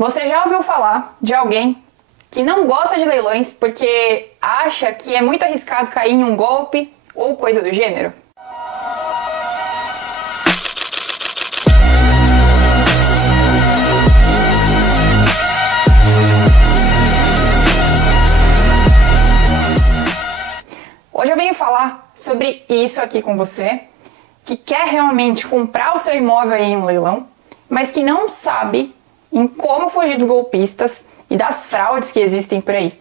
Você já ouviu falar de alguém que não gosta de leilões porque acha que é muito arriscado cair em um golpe ou coisa do gênero? Hoje eu venho falar sobre isso aqui com você, que quer realmente comprar o seu imóvel em um leilão, mas que não sabe em como fugir dos golpistas e das fraudes que existem por aí.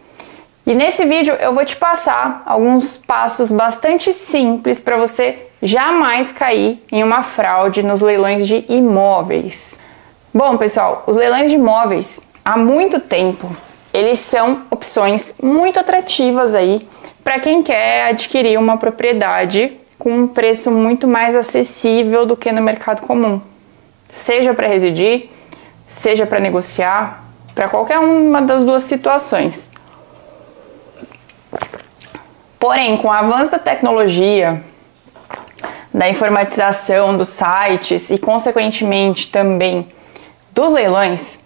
E nesse vídeo eu vou te passar alguns passos bastante simples para você jamais cair em uma fraude nos leilões de imóveis. Bom, pessoal, os leilões de imóveis, há muito tempo, eles são opções muito atrativas aí para quem quer adquirir uma propriedade com um preço muito mais acessível do que no mercado comum. Seja para residir, seja para negociar, para qualquer uma das duas situações. Porém, com o avanço da tecnologia, da informatização dos sites e, consequentemente, também dos leilões,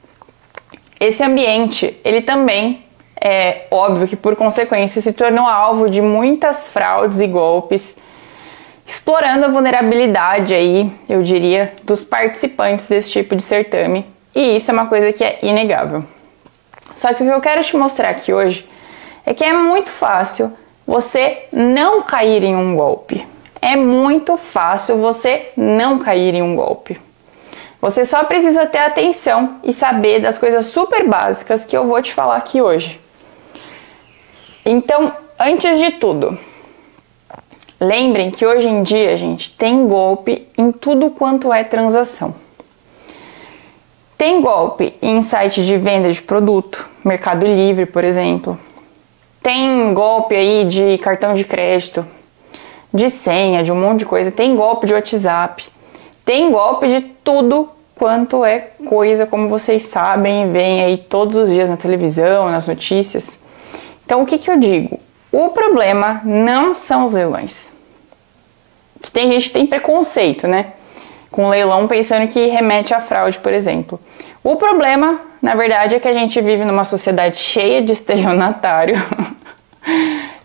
esse ambiente, ele também é óbvio que, por consequência, se tornou alvo de muitas fraudes e golpes, explorando a vulnerabilidade aí, eu diria, dos participantes desse tipo de certame. E isso é uma coisa que é inegável. Só que o que eu quero te mostrar aqui hoje é que é muito fácil você não cair em um golpe. É muito fácil você não cair em um golpe. Você só precisa ter atenção e saber das coisas super básicas que eu vou te falar aqui hoje. Então, antes de tudo, lembrem que hoje em dia, gente, tem golpe em tudo quanto é transação. Tem golpe em sites de venda de produto, Mercado Livre, por exemplo. Tem golpe aí de cartão de crédito, de senha, de um monte de coisa. Tem golpe de WhatsApp. Tem golpe de tudo quanto é coisa, como vocês sabem e veem aí todos os dias na televisão, nas notícias. Então, o que eu digo? O problema não são os leilões. Que tem gente que tem preconceito, né? Com leilão pensando que remete à fraude, por exemplo. O problema, na verdade, é que a gente vive numa sociedade cheia de estelionatário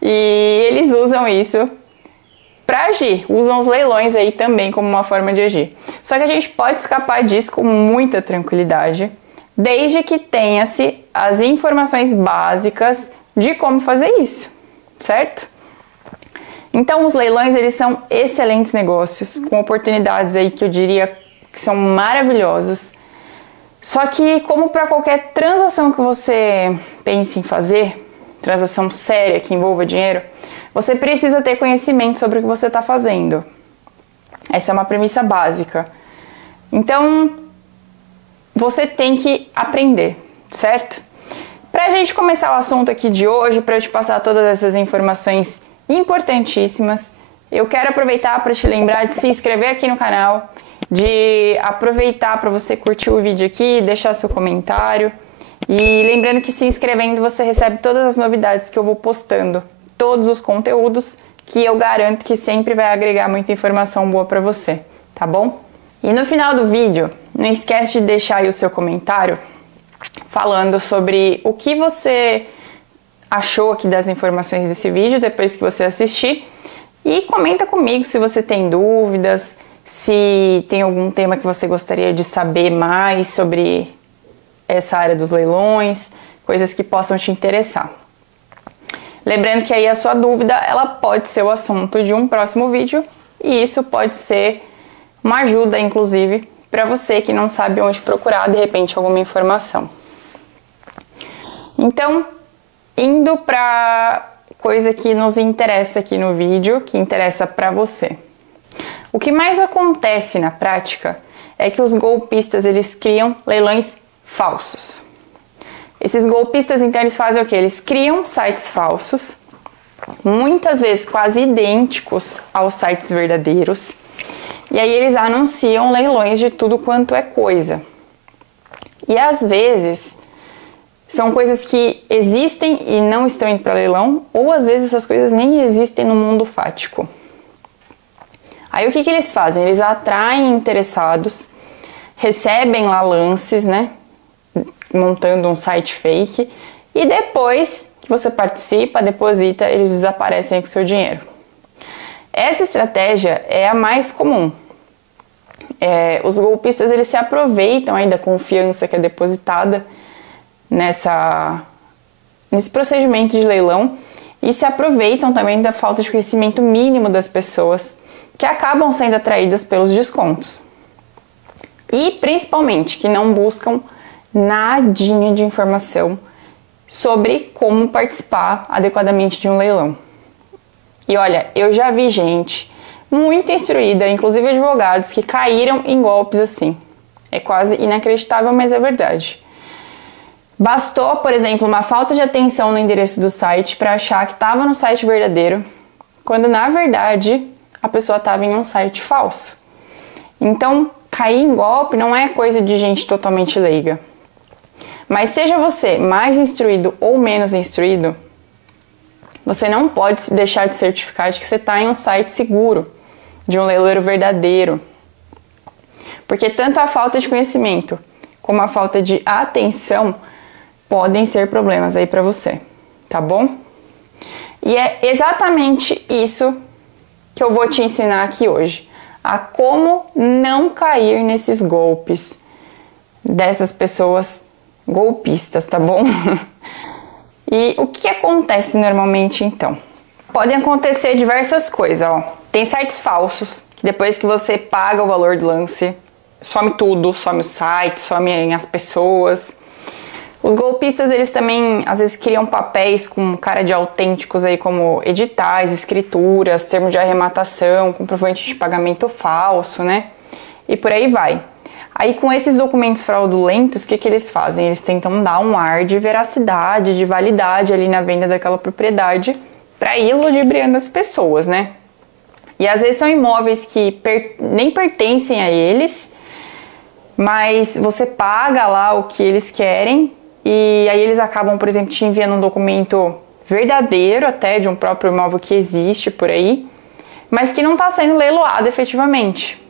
e eles usam isso para agir, usam os leilões aí também como uma forma de agir. Só que a gente pode escapar disso com muita tranquilidade, desde que tenha-se as informações básicas de como fazer isso, certo? Então, os leilões, eles são excelentes negócios, com oportunidades aí que eu diria que são maravilhosas. Só que, como para qualquer transação que você pense em fazer, transação séria que envolva dinheiro, você precisa ter conhecimento sobre o que você está fazendo. Essa é uma premissa básica. Então, você tem que aprender, certo? Para a gente começar o assunto aqui de hoje, para eu te passar todas essas informações importantíssimas, eu quero aproveitar para te lembrar de se inscrever aqui no canal, de aproveitar para você curtir o vídeo aqui, deixar seu comentário, e lembrando que se inscrevendo você recebe todas as novidades que eu vou postando, todos os conteúdos que eu garanto que sempre vai agregar muita informação boa para você, tá bom? E no final do vídeo, não esquece de deixar aí o seu comentário falando sobre o que você achou aqui das informações desse vídeo depois que você assistir, e comenta comigo se você tem dúvidas, se tem algum tema que você gostaria de saber mais sobre essa área dos leilões, coisas que possam te interessar. Lembrando que aí a sua dúvida, ela pode ser o assunto de um próximo vídeo, e isso pode ser uma ajuda, inclusive, para você que não sabe onde procurar, de repente, alguma informação. Então, indo para coisa que nos interessa aqui no vídeo, que interessa para você. O que mais acontece na prática é que os golpistas, eles criam leilões falsos. Esses golpistas, então, eles fazem o quê? Eles criam sites falsos, muitas vezes quase idênticos aos sites verdadeiros, e aí eles anunciam leilões de tudo quanto é coisa. E às vezes são coisas que existem e não estão indo para leilão, ou às vezes essas coisas nem existem no mundo fático. Aí o que eles fazem? Eles atraem interessados, recebem lá lances, né? montando um site fake, e depois que você participa, deposita, eles desaparecem com o seu dinheiro. Essa estratégia é a mais comum. Os golpistas eles se aproveitam aí da confiança que é depositada nesse procedimento de leilão e se aproveitam também da falta de conhecimento mínimo das pessoas que acabam sendo atraídas pelos descontos. E principalmente que não buscam nadinha de informação sobre como participar adequadamente de um leilão. E olha, eu já vi gente muito instruída, inclusive advogados, que caíram em golpes assim. É quase inacreditável, mas é verdade. Bastou, por exemplo, uma falta de atenção no endereço do site para achar que estava no site verdadeiro, quando na verdade a pessoa estava em um site falso. Então, cair em golpe não é coisa de gente totalmente leiga. Mas seja você mais instruído ou menos instruído, você não pode deixar de certificar de que você está em um site seguro, de um leiloeiro verdadeiro. Porque tanto a falta de conhecimento como a falta de atenção podem ser problemas aí para você, tá bom? E é exatamente isso que eu vou te ensinar aqui hoje, a como não cair nesses golpes dessas pessoas golpistas, tá bom? E o que acontece normalmente então? Podem acontecer diversas coisas, ó. Tem sites falsos, que depois que você paga o valor do lance, some tudo, some o site, some as pessoas. Os golpistas, eles também, às vezes, criam papéis com cara de autênticos aí, como editais, escrituras, termo de arrematação, comprovante de pagamento falso, né? E por aí vai. Aí, com esses documentos fraudulentos, o que eles fazem? Eles tentam dar um ar de veracidade, de validade ali na venda daquela propriedade para ir ludibriando as pessoas, né? E às vezes são imóveis que nem pertencem a eles, mas você paga lá o que eles querem e aí eles acabam, por exemplo, te enviando um documento verdadeiro até de um próprio imóvel que existe por aí, mas que não está sendo leiloado efetivamente.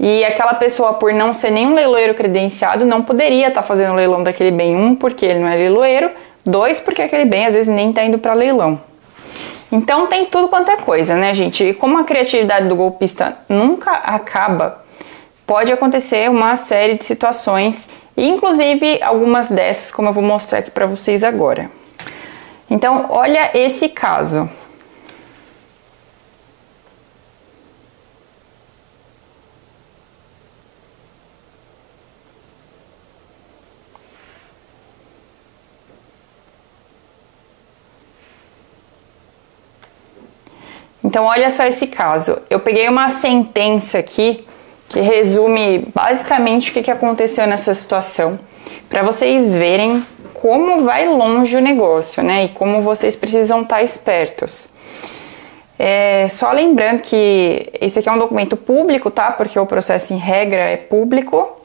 E aquela pessoa, por não ser nenhum leiloeiro credenciado, não poderia estar fazendo leilão daquele bem. 1, porque ele não é leiloeiro. 2, porque aquele bem às vezes nem está indo para leilão. Então tem tudo quanto é coisa, né, gente? E como a criatividade do golpista nunca acaba, pode acontecer uma série de situações, inclusive algumas dessas, como eu vou mostrar aqui para vocês agora. Então, olha esse caso. Então, olha só esse caso. Eu peguei uma sentença aqui que resume basicamente o que aconteceu nessa situação, para vocês verem como vai longe o negócio, né? E como vocês precisam estar espertos. Só lembrando que esse aqui é um documento público, tá? Porque o processo em regra é público,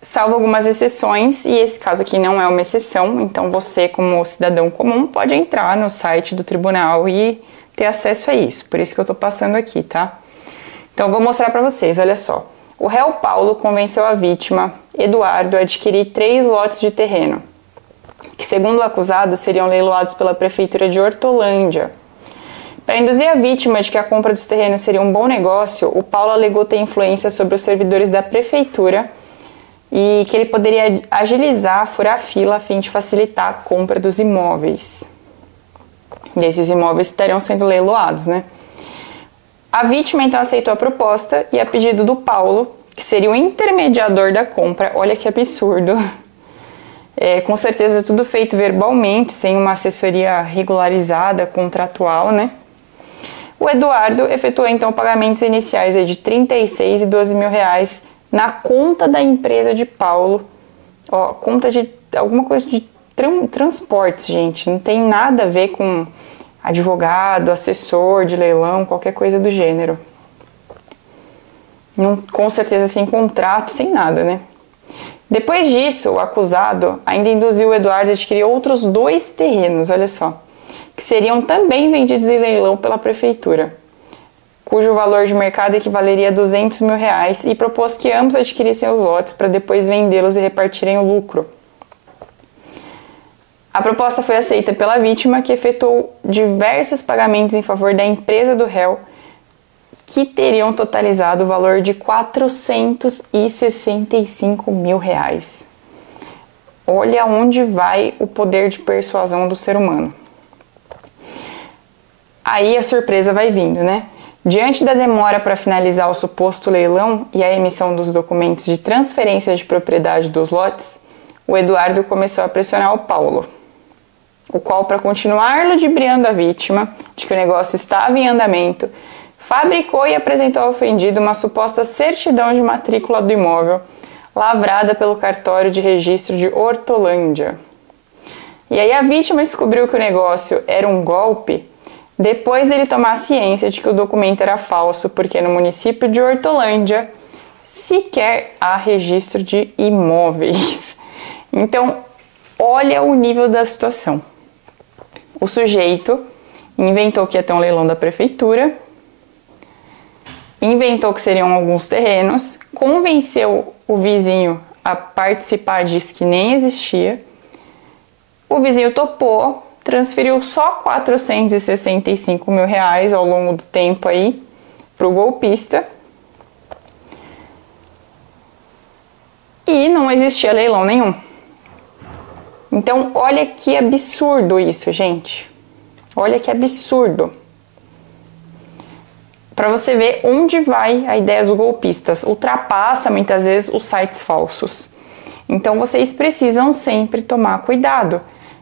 salvo algumas exceções, e esse caso aqui não é uma exceção, então você, como cidadão comum, pode entrar no site do tribunal e ter acesso a isso, por isso que eu tô passando aqui, tá? Então eu vou mostrar para vocês, olha só. O réu Paulo convenceu a vítima, Eduardo, a adquirir 3 lotes de terreno, que segundo o acusado seriam leiloados pela prefeitura de Hortolândia. Para induzir a vítima de que a compra dos terrenos seria um bom negócio, o Paulo alegou ter influência sobre os servidores da prefeitura e que ele poderia agilizar, furar a fila a fim de facilitar a compra dos imóveis. E esses imóveis estariam sendo leiloados, né? A vítima então aceitou a proposta e, a pedido do Paulo, que seria o intermediador da compra, olha que absurdo, com certeza tudo feito verbalmente, sem uma assessoria regularizada, contratual, né? O Eduardo efetuou então pagamentos iniciais de 36 e 12 mil reais na conta da empresa de Paulo, ó, conta de alguma coisa de transportes, gente, não tem nada a ver com advogado, assessor de leilão, qualquer coisa do gênero. Não, com certeza sem contrato, sem nada, né? Depois disso, o acusado ainda induziu o Eduardo a adquirir outros 2 terrenos, olha só, que seriam também vendidos em leilão pela prefeitura, cujo valor de mercado equivaleria a 200 mil reais, e propôs que ambos adquirissem os lotes para depois vendê-los e repartirem o lucro. A proposta foi aceita pela vítima, que efetuou diversos pagamentos em favor da empresa do réu, que teriam totalizado o valor de R$465 mil. Olha onde vai o poder de persuasão do ser humano. Aí a surpresa vai vindo, né? Diante da demora para finalizar o suposto leilão e a emissão dos documentos de transferência de propriedade dos lotes, o Eduardo começou a pressionar o Paulo, o qual, para continuar ludibriando a vítima de que o negócio estava em andamento, fabricou e apresentou ao ofendido uma suposta certidão de matrícula do imóvel, lavrada pelo cartório de registro de Hortolândia. E aí a vítima descobriu que o negócio era um golpe depois dele tomar ciência de que o documento era falso, porque no município de Hortolândia sequer há registro de imóveis. Então, olha o nível da situação. O sujeito inventou que ia ter um leilão da prefeitura, inventou que seriam alguns terrenos, convenceu o vizinho a participar disso que nem existia. O vizinho topou, transferiu só R$465 mil ao longo do tempo aí para o golpista. E não existia leilão nenhum. Então, olha que absurdo isso, gente. Olha que absurdo. Para você ver onde vai a ideia dos golpistas. Ultrapassa muitas vezes os sites falsos. Então, vocês precisam sempre tomar cuidado.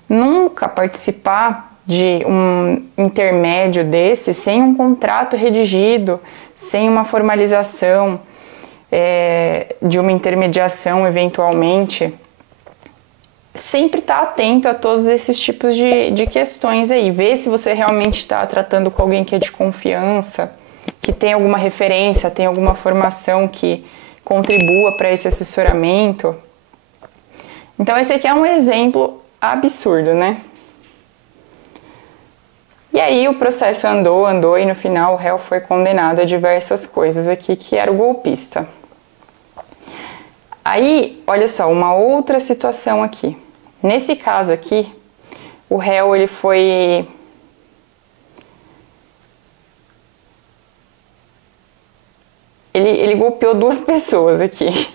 Nunca participar de um intermédio desse sem um contrato redigido, sem uma formalização de uma intermediação eventualmente. Sempre estar atento a todos esses tipos de questões aí. Ver se você realmente está tratando com alguém que é de confiança, que tem alguma referência, tem alguma formação que contribua para esse assessoramento. Então esse aqui é um exemplo absurdo, né? E aí o processo andou e no final o réu foi condenado a diversas coisas aqui, que era o golpista. Aí, olha só, uma outra situação aqui. Nesse caso aqui, o réu ele golpeou duas pessoas aqui.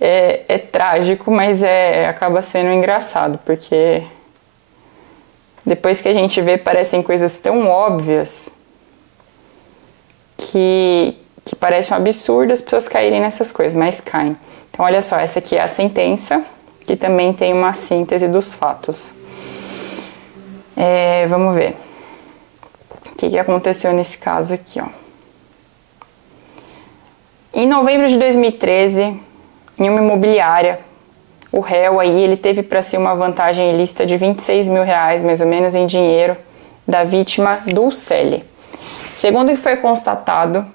É trágico, mas acaba sendo engraçado, porque depois que a gente vê, parecem coisas tão óbvias que parece um absurdo as pessoas caírem nessas coisas, mas caem. Então, olha só, essa aqui é a sentença, que também tem uma síntese dos fatos. Vamos ver. O que aconteceu nesse caso aqui, ó. Em novembro de 2013, em uma imobiliária, o réu aí, ele teve para si uma vantagem ilícita de R$26 mil, mais ou menos, em dinheiro, da vítima Dulcele. Segundo o que foi constatado,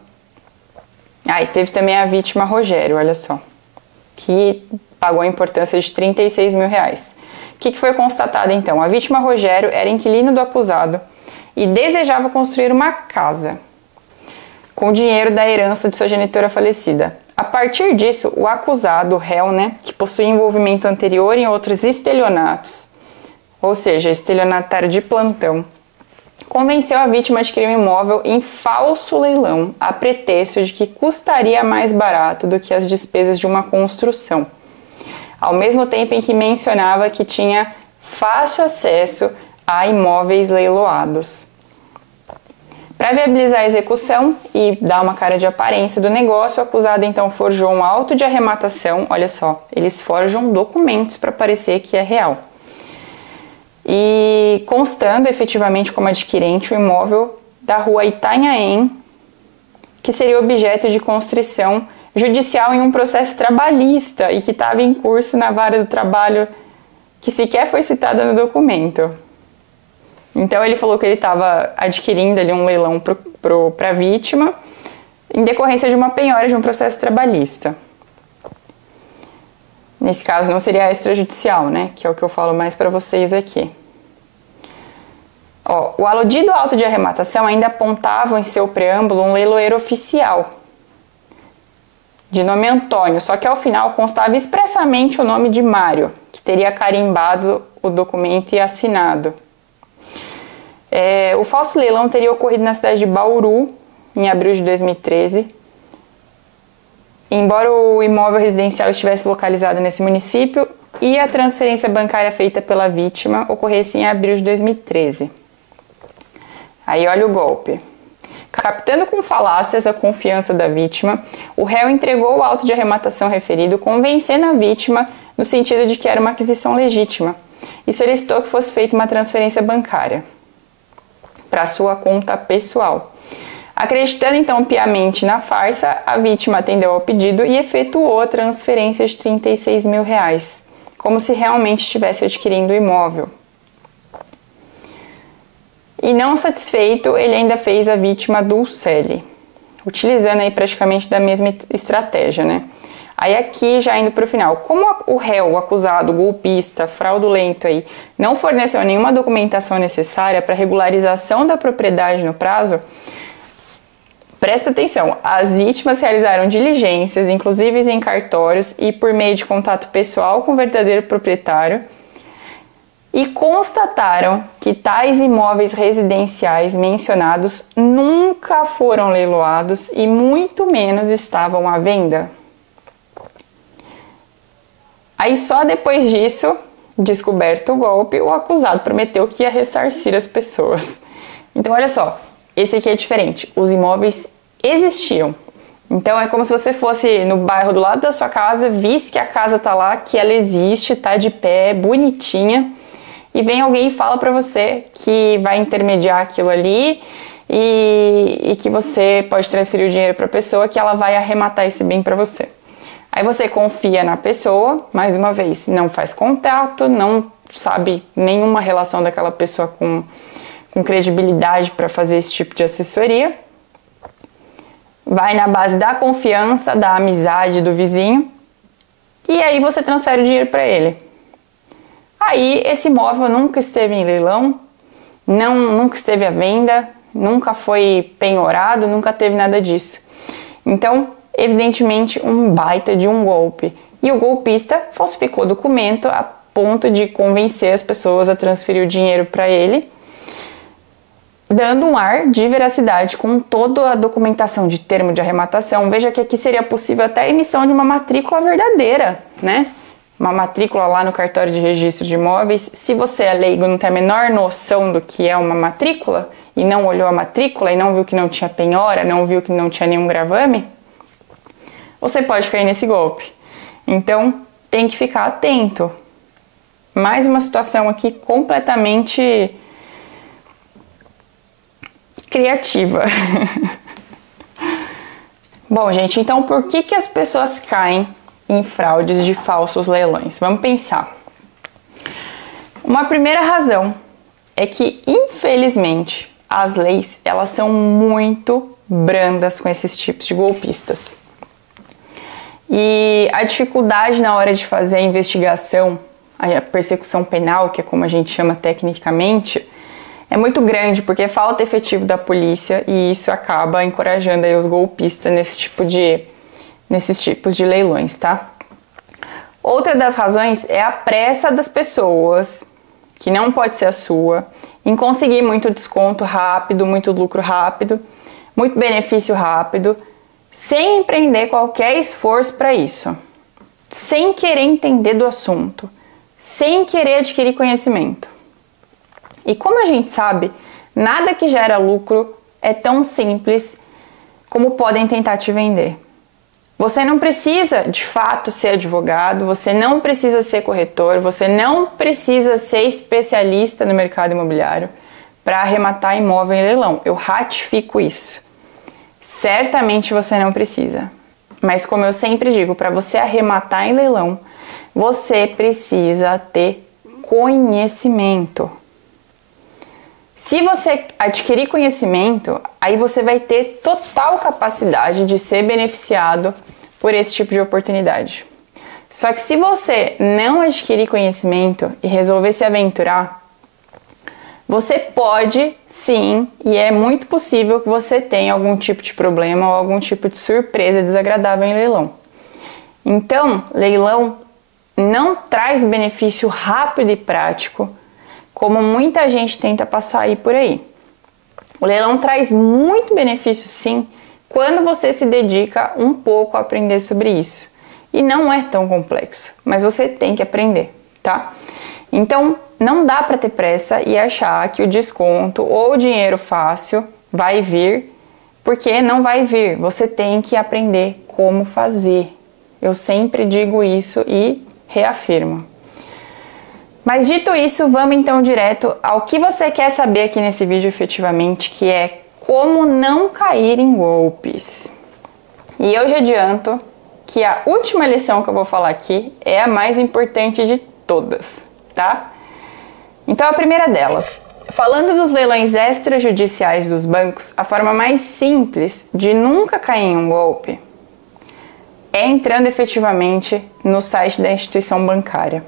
e teve também a vítima Rogério, olha só, que pagou a importância de R$36 mil. O que foi constatado então? A vítima Rogério era inquilino do acusado e desejava construir uma casa com o dinheiro da herança de sua genitora falecida. A partir disso, o acusado, o réu, né, que possui envolvimento anterior em outros estelionatos, ou seja, estelionatário de plantão, convenceu a vítima a adquirir um imóvel em falso leilão, a pretexto de que custaria mais barato do que as despesas de uma construção, ao mesmo tempo em que mencionava que tinha fácil acesso a imóveis leiloados. Para viabilizar a execução e dar uma cara de aparência do negócio, o acusado então forjou um auto de arrematação. Olha só, eles forjam documentos para parecer que é real. E constando efetivamente como adquirente o imóvel da rua Itanhaém, que seria objeto de constrição judicial em um processo trabalhista e que estava em curso na vara do trabalho, que sequer foi citada no documento. Então ele falou que ele estava adquirindo ali um leilão para a vítima em decorrência de uma penhora de um processo trabalhista. Nesse caso não seria extrajudicial, né? Que é o que eu falo mais para vocês aqui. O aludido auto de arrematação ainda apontava em seu preâmbulo um leiloeiro oficial, de nome Antônio, só que ao final constava expressamente o nome de Mário, que teria carimbado o documento e assinado. O falso leilão teria ocorrido na cidade de Bauru, em abril de 2013. Embora o imóvel residencial estivesse localizado nesse município e a transferência bancária feita pela vítima ocorresse em abril de 2013. Aí olha o golpe. Captando com falácias a confiança da vítima, o réu entregou o auto de arrematação referido, convencendo a vítima no sentido de que era uma aquisição legítima e solicitou que fosse feita uma transferência bancária para sua conta pessoal. Acreditando então piamente na farsa, a vítima atendeu ao pedido e efetuou a transferência de R$36 mil, como se realmente estivesse adquirindo o imóvel. E não satisfeito, ele ainda fez a vítima dulcele, utilizando aí praticamente da mesma estratégia, né? Aí aqui, já indo para o final, como o réu, o acusado, o golpista, fraudulento aí, não forneceu nenhuma documentação necessária para regularização da propriedade no prazo, presta atenção, as vítimas realizaram diligências, inclusive em cartórios e por meio de contato pessoal com o verdadeiro proprietário, e constataram que tais imóveis residenciais mencionados nunca foram leiloados e muito menos estavam à venda. Aí só depois disso, descoberto o golpe, o acusado prometeu que ia ressarcir as pessoas. Então olha só, esse aqui é diferente, os imóveis existiam. Então é como se você fosse no bairro do lado da sua casa, visse que a casa tá lá, que ela existe, tá de pé, bonitinha, e vem alguém e fala para você que vai intermediar aquilo ali e que você pode transferir o dinheiro para a pessoa, que ela vai arrematar esse bem para você. Aí você confia na pessoa, mais uma vez, não faz contato, não sabe nenhuma relação daquela pessoa com credibilidade para fazer esse tipo de assessoria. Vai na base da confiança, da amizade do vizinho, e aí você transfere o dinheiro para ele. Aí esse imóvel nunca esteve em leilão, nunca esteve à venda, nunca foi penhorado, nunca teve nada disso. Então, evidentemente, um baita de um golpe. E o golpista falsificou o documento a ponto de convencer as pessoas a transferir o dinheiro para ele, dando um ar de veracidade com toda a documentação de termo de arrematação. Veja que aqui seria possível até a emissão de uma matrícula verdadeira, né? Uma matrícula lá no cartório de registro de imóveis. Se você é leigo, não tem a menor noção do que é uma matrícula e não olhou a matrícula e não viu que não tinha penhora, não viu que não tinha nenhum gravame, você pode cair nesse golpe. Então, tem que ficar atento. Mais uma situação aqui completamente criativa. Bom, gente, então por que as pessoas caem em fraudes de falsos leilões? Vamos pensar. Uma primeira razão é que, infelizmente, as leis, elas são muito brandas com esses tipos de golpistas. E a dificuldade na hora de fazer a investigação, a persecução penal, que é como a gente chama tecnicamente, é muito grande, porque falta efetivo da polícia e isso acaba encorajando aí os golpistas nesses tipos de leilões, tá? Outra das razões é a pressa das pessoas, que não pode ser a sua, em conseguir muito desconto rápido, muito lucro rápido, muito benefício rápido, sem empreender qualquer esforço para isso, sem querer entender do assunto, sem querer adquirir conhecimento. E como a gente sabe, nada que gera lucro é tão simples como podem tentar te vender. Você não precisa, de fato, ser advogado, você não precisa ser corretor, você não precisa ser especialista no mercado imobiliário para arrematar imóvel em leilão. Eu ratifico isso. Certamente você não precisa. Mas como eu sempre digo, para você arrematar em leilão, você precisa ter conhecimento. Se você adquirir conhecimento, aí você vai ter total capacidade de ser beneficiado por esse tipo de oportunidade. Só que se você não adquirir conhecimento e resolver se aventurar, você pode sim, e é muito possível que você tenha algum tipo de problema ou algum tipo de surpresa desagradável em leilão. Então, leilão não traz benefício rápido e prático, como muita gente tenta passar aí por aí. O leilão traz muito benefício sim, quando você se dedica um pouco a aprender sobre isso. E não é tão complexo, mas você tem que aprender, tá? Então, não dá para ter pressa e achar que o desconto ou o dinheiro fácil vai vir, porque não vai vir. Você tem que aprender como fazer. Eu sempre digo isso e reafirmo. Mas dito isso, vamos então direto ao que você quer saber aqui nesse vídeo efetivamente, que é como não cair em golpes. E eu já adianto que a última lição que eu vou falar aqui é a mais importante de todas, tá? Então a primeira delas, falando dos leilões extrajudiciais dos bancos, a forma mais simples de nunca cair em um golpe é entrando efetivamente no site da instituição bancária.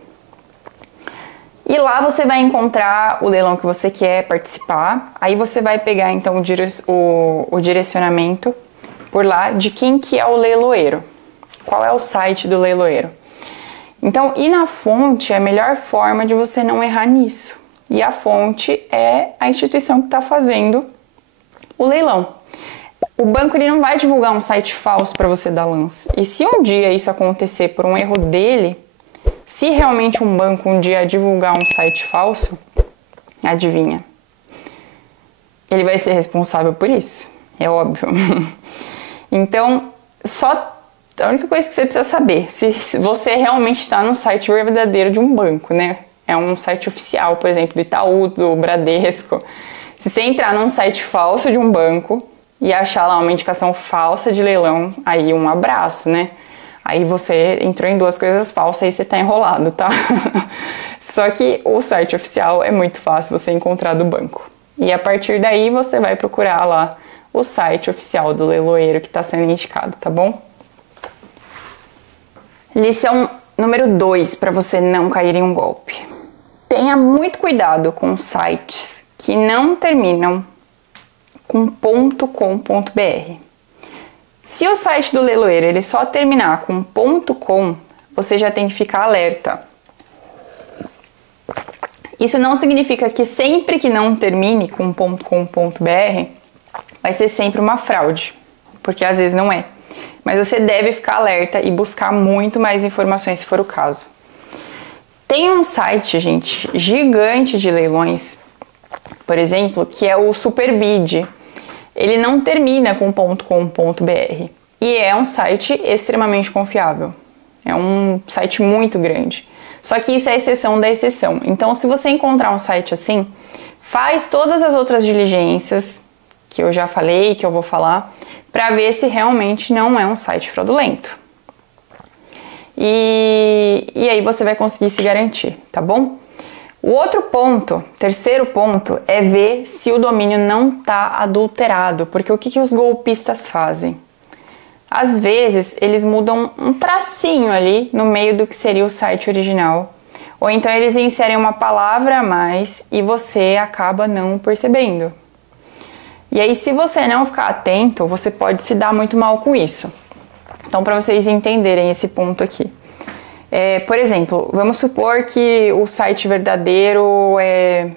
E lá você vai encontrar o leilão que você quer participar, aí você vai pegar então o direcionamento por lá de quem que é o leiloeiro, qual é o site do leiloeiro. Então, ir na fonte é a melhor forma de você não errar nisso. E a fonte é a instituição que está fazendo o leilão. O banco ele não vai divulgar um site falso para você dar lance. E se um dia isso acontecer por um erro dele, se realmente um banco um dia divulgar um site falso, adivinha? Ele vai ser responsável por isso, é óbvio. Então, a única coisa que você precisa saber, se você realmente está no site verdadeiro de um banco, né? É um site oficial, por exemplo, do Itaú, do Bradesco. Se você entrar num site falso de um banco e achar lá uma indicação falsa de leilão, aí um abraço, né? Aí você entrou em duas coisas falsas e você tá enrolado, tá? Só que o site oficial é muito fácil você encontrar do banco. E a partir daí você vai procurar lá o site oficial do leiloeiro que está sendo indicado, tá bom? Lição número 2 para você não cair em um golpe. Tenha muito cuidado com sites que não terminam com .com.br. Se o site do leiloeiro ele só terminar com .com, você já tem que ficar alerta. Isso não significa que sempre que não termine com .com.br vai ser sempre uma fraude, porque às vezes não é. Mas você deve ficar alerta e buscar muito mais informações se for o caso. Tem um site, gente, gigante de leilões, por exemplo, que é o Superbid. Ele não termina com .com.br e é um site extremamente confiável. É um site muito grande. Só que isso é a exceção da exceção. Então, se você encontrar um site assim, faz todas as outras diligências que eu já falei, que eu vou falar, para ver se realmente não é um site fraudulento. E aí você vai conseguir se garantir, tá bom? O outro ponto, terceiro ponto, é ver se o domínio não está adulterado, porque o que os golpistas fazem? Às vezes, eles mudam um tracinho ali no meio do que seria o site original, ou então eles inserem uma palavra a mais e você acaba não percebendo. E aí, se você não ficar atento, você pode se dar muito mal com isso. Então, para vocês entenderem esse ponto aqui. Por exemplo, vamos supor que o site verdadeiro é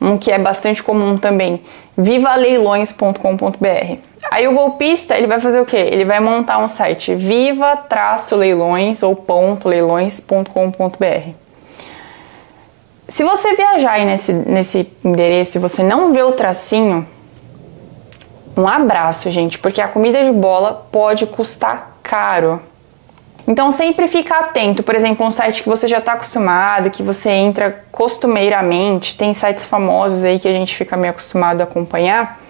um que é bastante comum também, vivaleilões.com.br. Aí o golpista, ele vai fazer o quê? Ele vai montar um site viva-leilões ou .leilões.com.br. Se você viajar aí nesse endereço e você não vê o tracinho, um abraço, gente, porque a comida de bola pode custar caro. Então sempre fica atento, por exemplo, um site que você já está acostumado, que você entra costumeiramente, tem sites famosos aí que a gente fica meio acostumado a acompanhar.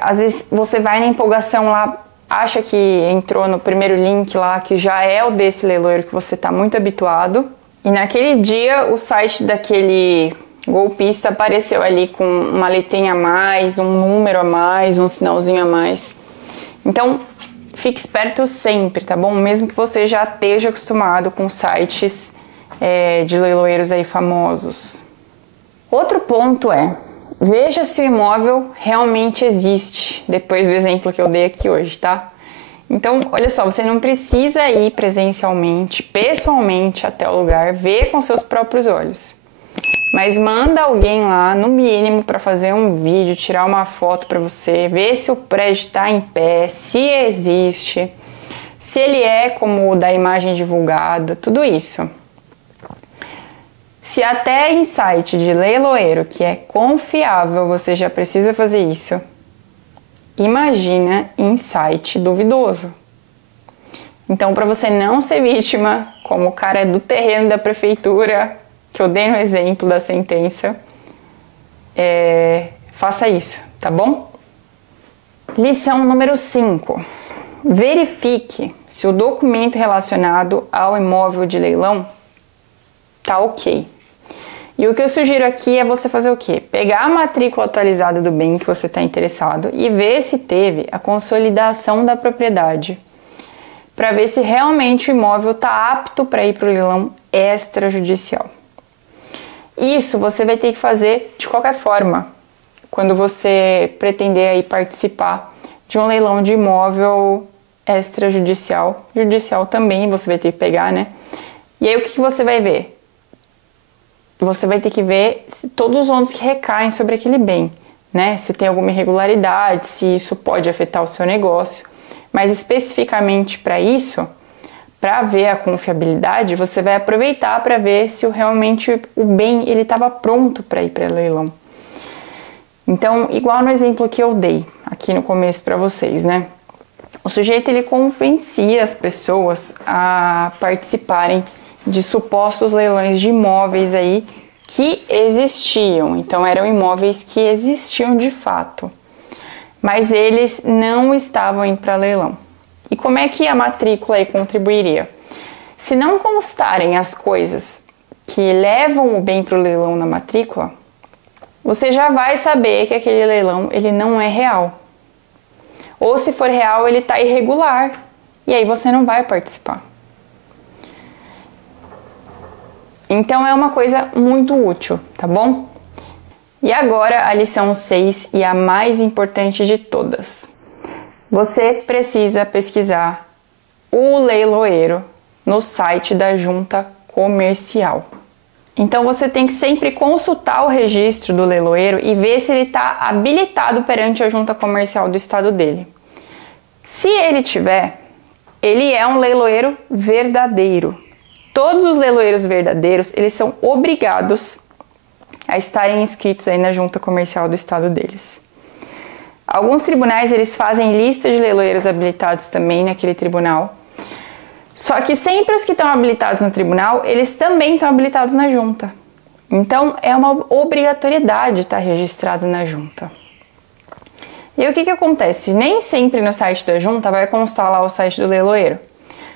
Às vezes você vai na empolgação lá, acha que entrou no primeiro link lá, que já é o desse leiloeiro que você está muito habituado, e naquele dia o site daquele golpista apareceu ali com uma letrinha a mais, um número a mais, um sinalzinho a mais. Então, fique esperto sempre, tá bom? Mesmo que você já esteja acostumado com sites de leiloeiros aí famosos. Outro ponto veja se o imóvel realmente existe, depois do exemplo que eu dei aqui hoje, tá? Então, olha só, você não precisa ir presencialmente, pessoalmente até o lugar, ver com seus próprios olhos. Mas manda alguém lá, no mínimo, para fazer um vídeo, tirar uma foto para você, ver se o prédio está em pé, se existe, se ele é como o da imagem divulgada, tudo isso. Se até em site de leiloeiro, que é confiável, você já precisa fazer isso, imagina em site duvidoso. Então, para você não ser vítima, como o cara do terreno da prefeitura, que eu dei no exemplo da sentença, faça isso, tá bom? Lição número 5. Verifique se o documento relacionado ao imóvel de leilão tá ok. E o que eu sugiro aqui é você fazer o quê? Pegar a matrícula atualizada do bem que você está interessado e ver se teve a consolidação da propriedade, para ver se realmente o imóvel está apto para ir para o leilão extrajudicial. Isso você vai ter que fazer de qualquer forma, quando você pretender aí participar de um leilão de imóvel extrajudicial. Judicial também você vai ter que pegar, né? E aí o que você vai ver? Você vai ter que ver se todos os ônus que recaem sobre aquele bem, né? Se tem alguma irregularidade, se isso pode afetar o seu negócio. Mas especificamente para isso, para ver a confiabilidade, você vai aproveitar para ver se realmente o bem ele estava pronto para ir para leilão. Então, igual no exemplo que eu dei aqui no começo para vocês, né? O sujeito ele convencia as pessoas a participarem de supostos leilões de imóveis aí que existiam. Então eram imóveis que existiam de fato, mas eles não estavam indo para leilão. E como é que a matrícula aí contribuiria? Se não constarem as coisas que levam o bem para o leilão na matrícula, você já vai saber que aquele leilão ele não é real. Ou se for real, ele está irregular. E aí você não vai participar. Então é uma coisa muito útil, tá bom? E agora a lição 6 e a mais importante de todas. Você precisa pesquisar o leiloeiro no site da junta comercial. Então você tem que sempre consultar o registro do leiloeiro e ver se ele está habilitado perante a junta comercial do estado dele. Se ele tiver, ele é um leiloeiro verdadeiro. Todos os leiloeiros verdadeiros, eles são obrigados a estarem inscritos aí na junta comercial do estado deles. Alguns tribunais, eles fazem lista de leiloeiros habilitados também naquele tribunal. Só que sempre os que estão habilitados no tribunal, eles também estão habilitados na junta. Então, é uma obrigatoriedade estar registrado na junta. E aí, o que acontece? Nem sempre no site da junta vai constar lá o site do leiloeiro.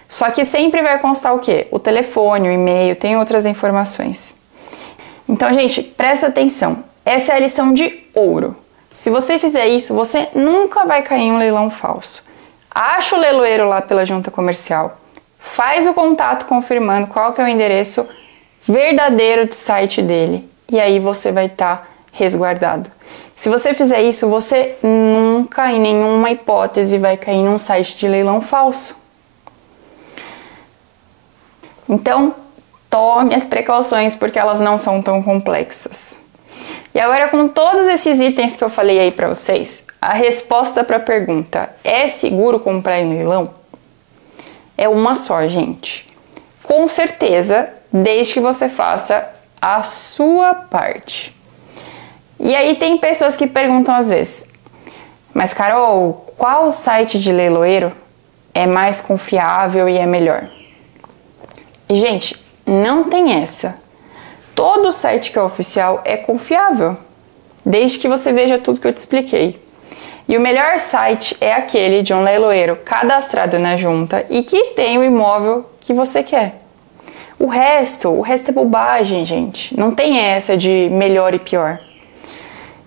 Só que sempre vai constar o quê? O telefone, o e-mail, tem outras informações. Então, gente, presta atenção. Essa é a lição de ouro. Se você fizer isso, você nunca vai cair em um leilão falso. Acha o leiloeiro lá pela junta comercial, faz o contato confirmando qual que é o endereço verdadeiro de site dele. E aí você vai estar resguardado. Se você fizer isso, você nunca, em nenhuma hipótese, vai cair num site de leilão falso. Então, tome as precauções porque elas não são tão complexas. E agora, com todos esses itens que eu falei aí para vocês, a resposta para a pergunta: é seguro comprar em leilão? É uma só, gente. Com certeza, desde que você faça a sua parte. E aí tem pessoas que perguntam às vezes: mas Carol, qual site de leiloeiro é mais confiável e é melhor? E gente, não tem essa. Todo site que é oficial é confiável, desde que você veja tudo que eu te expliquei. E o melhor site é aquele de um leiloeiro cadastrado na junta e que tem o imóvel que você quer. O resto é bobagem, gente. Não tem essa de melhor e pior.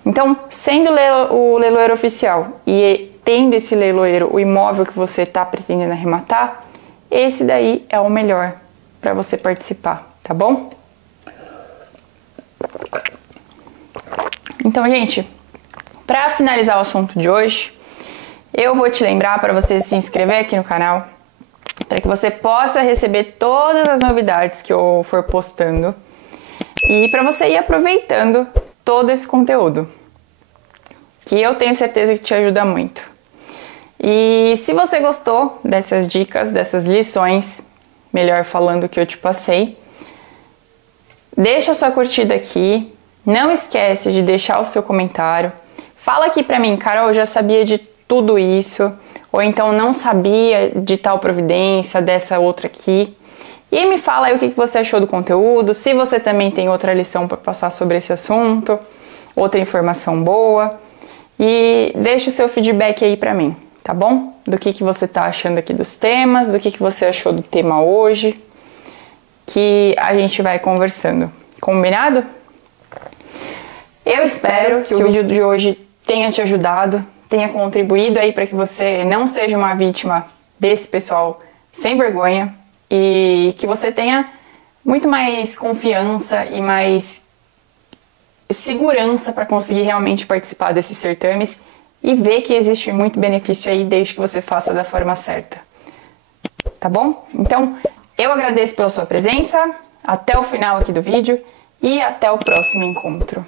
Então, sendo o leiloeiro oficial e tendo esse leiloeiro o imóvel que você está pretendendo arrematar, esse daí é o melhor para você participar, tá bom? Então, gente, para finalizar o assunto de hoje, eu vou te lembrar para você se inscrever aqui no canal, para que você possa receber todas as novidades que eu for postando e para você ir aproveitando todo esse conteúdo, que eu tenho certeza que te ajuda muito. E se você gostou dessas dicas, dessas lições, melhor falando, que eu te passei, deixa sua curtida aqui, não esquece de deixar o seu comentário, fala aqui pra mim, Carol, eu já sabia de tudo isso, ou então não sabia de tal providência, dessa outra aqui. E me fala aí o que você achou do conteúdo, se você também tem outra lição para passar sobre esse assunto, outra informação boa. E deixa o seu feedback aí pra mim, tá bom? Do que você tá achando aqui dos temas, do que você achou do tema hoje, que a gente vai conversando. Combinado? Eu espero que o vídeo de hoje tenha te ajudado, tenha contribuído aí para que você não seja uma vítima desse pessoal sem vergonha e que você tenha muito mais confiança e mais segurança para conseguir realmente participar desses certames e ver que existe muito benefício aí desde que você faça da forma certa. Tá bom? Então, eu agradeço pela sua presença, até o final aqui do vídeo e até o próximo encontro.